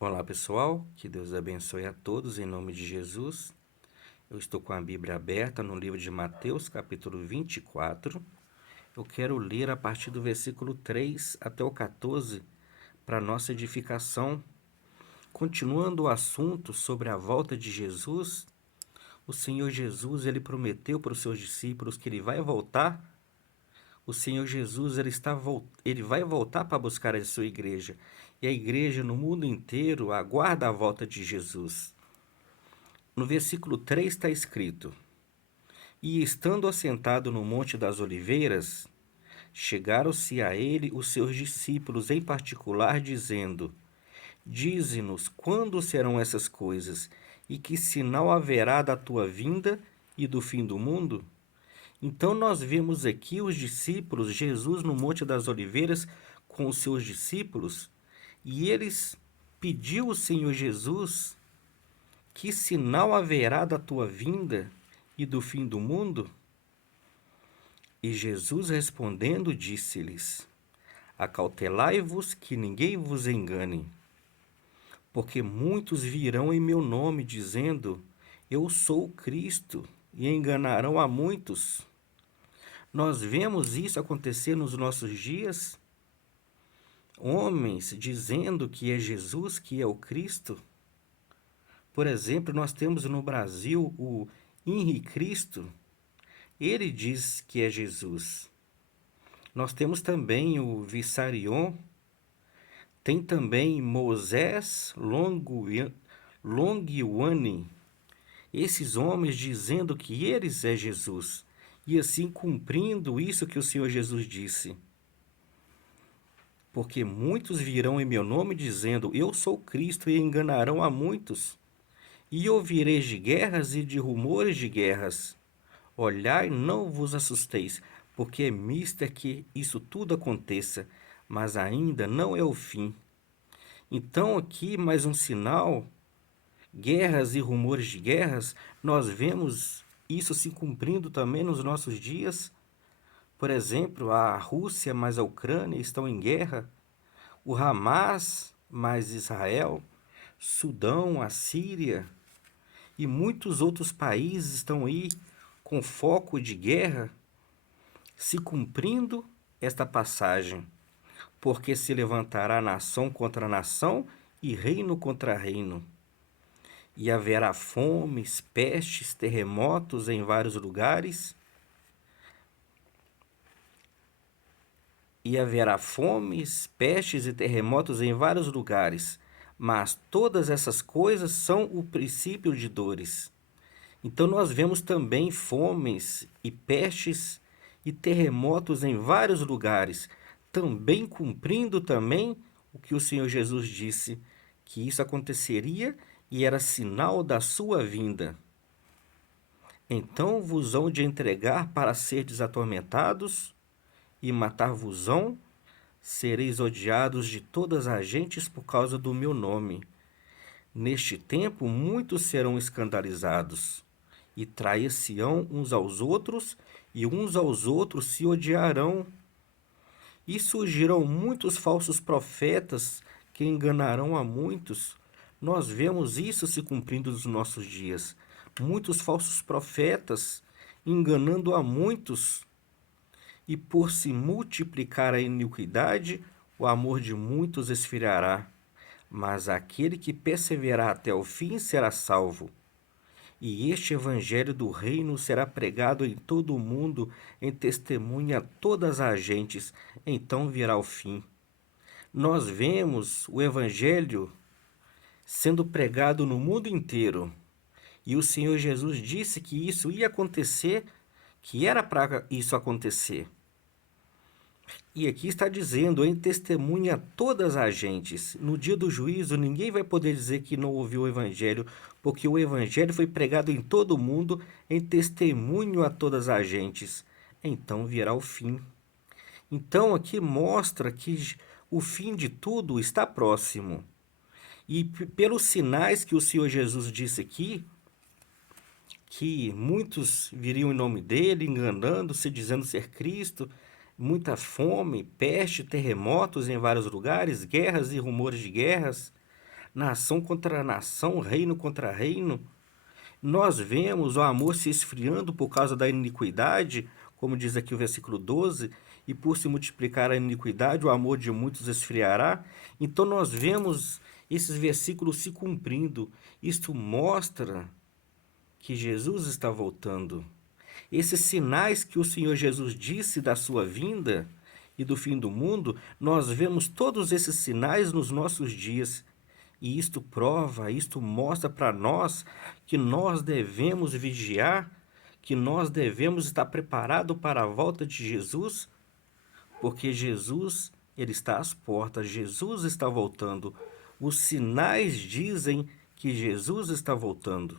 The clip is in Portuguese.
Olá pessoal, que Deus abençoe a todos em nome de Jesus. Eu estou com a Bíblia aberta no livro de Mateus, capítulo 24. Eu quero ler a partir do versículo 3 até o 14 para nossa edificação. Continuando o assunto sobre a volta de Jesus, o Senhor Jesus ele prometeu para os seus discípulos que ele vai voltar. O Senhor Jesus ele vai voltar para buscar a sua igreja. E a igreja no mundo inteiro aguarda a volta de Jesus. No versículo 3 está escrito: E estando assentado no Monte das Oliveiras, chegaram-se a ele os seus discípulos em particular, dizendo: Dize-nos quando serão essas coisas, e que sinal haverá da tua vinda e do fim do mundo? Então nós vemos aqui os discípulos, Jesus no Monte das Oliveiras com os seus discípulos, e eles pediu ao Senhor Jesus: Que sinal haverá da tua vinda e do fim do mundo? E Jesus respondendo disse-lhes: Acautelai-vos que ninguém vos engane, porque muitos virão em meu nome dizendo: Eu sou o Cristo, e enganarão a muitos. Nós vemos isso acontecer nos nossos dias, homens dizendo que é Jesus, que é o Cristo. Por exemplo, nós temos no Brasil o Henrique Cristo. Ele diz que é Jesus. Nós temos também o Vissarion, tem também Moisés Longwani, esses homens dizendo que eles é Jesus, e assim cumprindo isso que o Senhor Jesus disse. Porque muitos virão em meu nome dizendo, eu sou Cristo, e enganarão a muitos. E ouvireis de guerras e de rumores de guerras. Olhai, não vos assusteis, porque é mister que isso tudo aconteça, mas ainda não é o fim. Então, aqui mais um sinal: guerras e rumores de guerras, nós vemos isso se cumprindo também nos nossos dias. Por exemplo, a Rússia mais a Ucrânia estão em guerra, o Hamas mais Israel, Sudão, a Síria e muitos outros países estão aí com foco de guerra, se cumprindo esta passagem, porque se levantará nação contra nação e reino contra reino. E haverá fomes, pestes, terremotos em vários lugares. E haverá fomes, pestes e terremotos em vários lugares. Mas todas essas coisas são o princípio de dores. Então nós vemos também fomes e pestes e terremotos em vários lugares, também cumprindo também o que o Senhor Jesus disse, que isso aconteceria e era sinal da sua vinda. Então vos hão de entregar para serdes atormentados e matar-vos-ão, sereis odiados de todas as gentes por causa do meu nome. Neste tempo muitos serão escandalizados, e trair-se-ão uns aos outros, e uns aos outros se odiarão. E surgirão muitos falsos profetas que enganarão a muitos. Nós vemos isso se cumprindo nos nossos dias. Muitos falsos profetas enganando a muitos. E por se multiplicar a iniquidade, o amor de muitos esfriará. Mas aquele que perseverar até o fim será salvo. E este evangelho do reino será pregado em todo o mundo, em testemunha a todas as gentes, então virá o fim. Nós vemos o evangelho sendo pregado no mundo inteiro. E o Senhor Jesus disse que isso ia acontecer, que era para isso acontecer. E aqui está dizendo, em testemunha a todas as gentes. No dia do juízo, ninguém vai poder dizer que não ouviu o evangelho, porque o evangelho foi pregado em todo o mundo, em testemunho a todas as gentes. Então virá o fim. Então aqui mostra que o fim de tudo está próximo. E pelos sinais que o Senhor Jesus disse aqui, que muitos viriam em nome dele, enganando-se, dizendo ser Cristo, muita fome, peste, terremotos em vários lugares, guerras e rumores de guerras. nação contra nação, reino contra reino. Nós vemos o amor se esfriando por causa da iniquidade, como diz aqui o versículo 12, e por se multiplicar a iniquidade, o amor de muitos esfriará. Então nós vemos esses versículos se cumprindo. Isto mostra que Jesus está voltando. Esses sinais que o Senhor Jesus disse da sua vinda e do fim do mundo, nós vemos todos esses sinais nos nossos dias. E isto prova, isto mostra para nós que nós devemos vigiar, que nós devemos estar preparados para a volta de Jesus, porque Jesus, ele está às portas, Jesus está voltando. Os sinais dizem que Jesus está voltando.